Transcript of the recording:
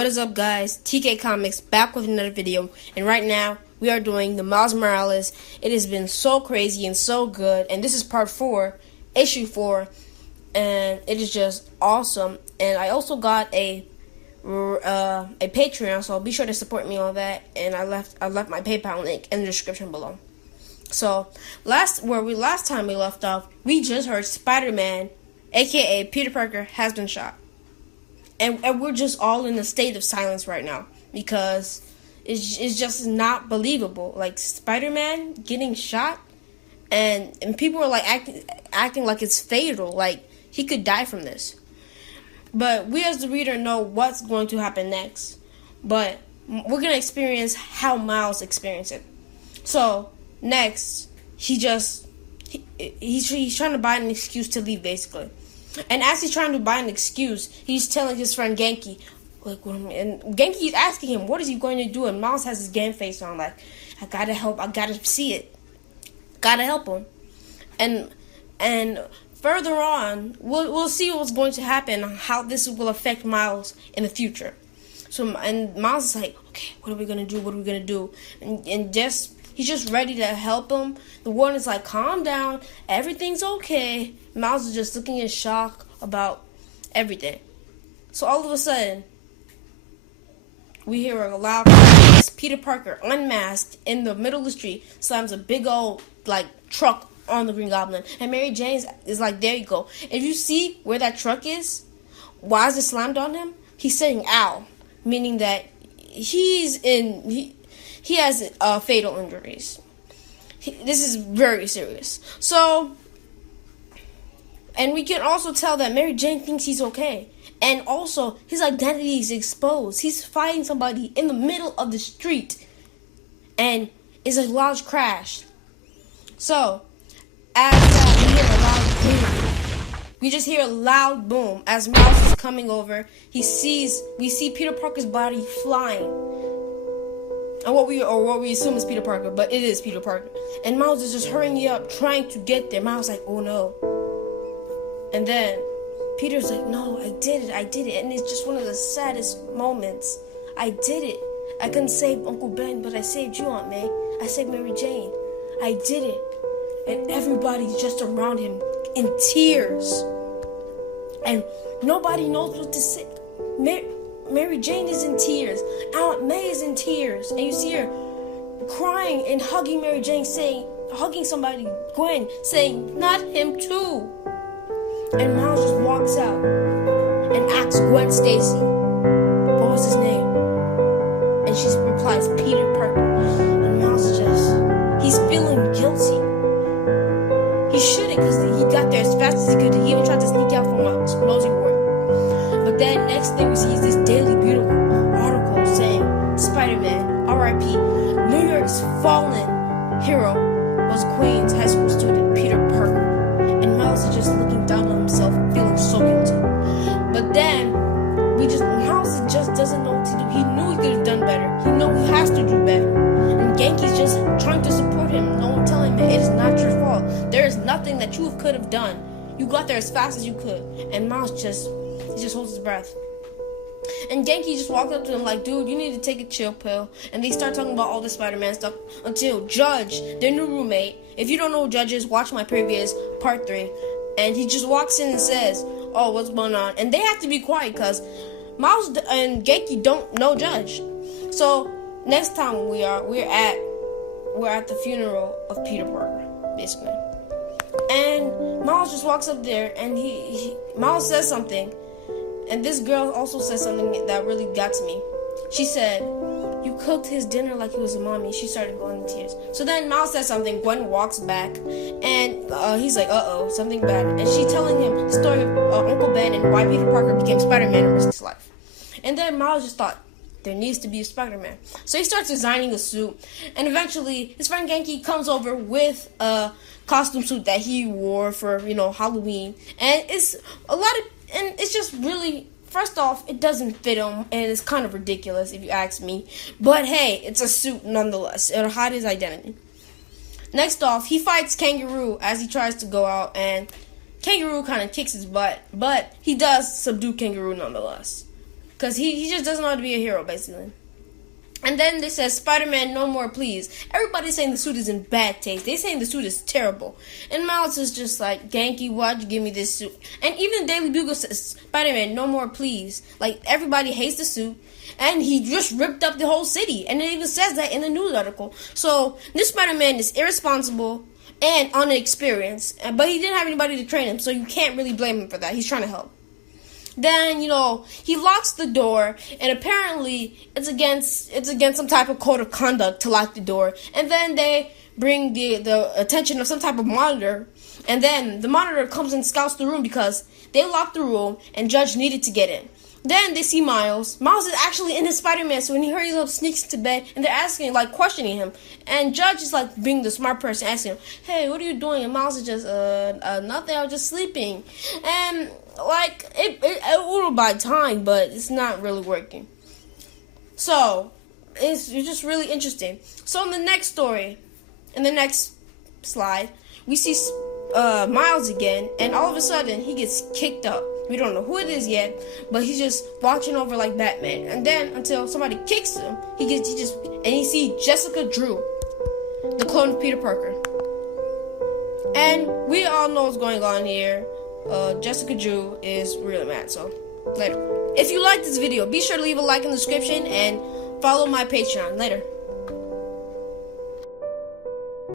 What is up, guys? TK Comics back with another video, and right now we are doing the Miles Morales. It has been so crazy and so good, and this is part 4, issue 4, and it is just awesome. And I also got a Patreon, so be sure to support me on that. And I left my PayPal link in the description below. So last time we left off, we just heard Spider-Man, aka Peter Parker, has been shot. And we're just all in a state of silence right now because it's just not believable. Like, Spider-Man getting shot, and people are like acting like it's fatal, like he could die from this. But we as the reader know what's going to happen next. But we're gonna experience how Miles experienced it. So next, he's trying to buy an excuse to leave, basically. And as he's trying to buy an excuse, he's telling his friend Genki, and Genki is asking him, what is he going to do? And Miles has his game face on, like, I gotta help, I gotta see it. Gotta help him. And further on, we'll see what's going to happen, how this will affect Miles in the future. So, and Miles is like, okay, what are we gonna do? What are we gonna do? And he's just ready to help him. The warden is like, calm down, everything's okay. Miles is just looking in shock about everything. So all of a sudden, we hear a loud crash as Peter Parker, unmasked, in the middle of the street, slams a big old, truck on the Green Goblin. And Mary Jane is like, there you go. If you see where that truck is, why is it slammed on him? He's saying, ow, meaning that he has fatal injuries. This is very serious. So, and we can also tell that Mary Jane thinks he's okay. And also, his identity is exposed. He's fighting somebody in the middle of the street. And it's a large crash. So, as we just hear a loud boom as Miles is coming over. We see Peter Parker's body flying. And what we assume is Peter Parker, but it is Peter Parker. And Miles is just hurrying up, trying to get there. Miles is like, oh no. And then Peter's like, no, I did it. And it's just one of the saddest moments. I did it. I couldn't save Uncle Ben, but I saved you, Aunt May. I saved Mary Jane. I did it. And everybody's just around him in tears. And nobody knows what to say. Mary Jane is in tears. Aunt May is in tears. And you see her crying and hugging Mary Jane, hugging somebody, Gwen, saying, not him too. And Miles just walks out and asks Gwen Stacy, what was his name? And she replies, Peter Parker. And Miles he's feeling guilty. He shouldn't, because he got there as fast as he could. He even tried to sneak out from a nosy ward. But then next thing we see is this Daily Beautiful article saying, Spider-Man, R.I.P. New York's fallen hero was Queens high school student Peter Parker. And Miles is just looking down on himself, feeling so guilty. But then, Miles just doesn't know what to do. He knew he could have done better. He knows he has to do better. And Genki's just trying to support him. No one telling him it is not your fault. There is nothing that you could have done. You got there as fast as you could. And Miles just holds his breath. And Genki just walked up to him like, dude, you need to take a chill pill. And they start talking about all the Spider-Man stuff until Judge, their new roommate, if you don't know who Judge is, watch my previous part 3. And he just walks in and says, oh, what's going on? And they have to be quiet because Miles and Genki don't know Judge. So next time we're at the funeral of Peter Parker, basically. And Miles just walks up there and Miles says something. And this girl also said something that really got to me. She said, you cooked his dinner like he was a mommy. She started going in tears. So then Miles says something. Gwen walks back. And he's like, uh-oh, something bad. And she's telling him the story of Uncle Ben and why Peter Parker became Spider-Man and risked his life. And then Miles just thought, there needs to be a Spider-Man. So he starts designing a suit. And eventually, his friend Genki comes over with a costume suit that he wore for, Halloween. And it's just really, first off, it doesn't fit him, and it's kind of ridiculous if you ask me. But hey, it's a suit nonetheless. It'll hide his identity. Next off, he fights Kangaroo as he tries to go out, and Kangaroo kind of kicks his butt, but he does subdue Kangaroo nonetheless. because he just doesn't know how to be a hero, basically. And then they said, Spider-Man, no more, please. Everybody's saying the suit is in bad taste. They're saying the suit is terrible. And Miles is just like, Genki, why'd you give me this suit? And even Daily Bugle says, Spider-Man, no more, please. Like, everybody hates the suit. And he just ripped up the whole city. And it even says that in the news article. So, this Spider-Man is irresponsible and unexperienced. But he didn't have anybody to train him, so you can't really blame him for that. He's trying to help. Then, he locks the door, and apparently it's against some type of code of conduct to lock the door. And then they bring the attention of some type of monitor, and then the monitor comes and scouts the room because they locked the room and Judge needed to get in. Then they see Miles. Miles is actually in his Spider-Man suit, and he hurries up, sneaks to bed, and they're asking, questioning him. And Judge is, being the smart person, asking him, hey, what are you doing? And Miles is just, nothing, I was just sleeping. And, it will buy time, but it's not really working. So, it's just really interesting. So, in the next story, in the next slide, we see Miles again, and all of a sudden, he gets kicked up. We don't know who it is yet, but he's just watching over like Batman. And then until somebody kicks him, he sees Jessica Drew, the clone of Peter Parker. And we all know what's going on here. Jessica Drew is really mad. So later. If you like this video, be sure to leave a like in the description and follow my Patreon. Later.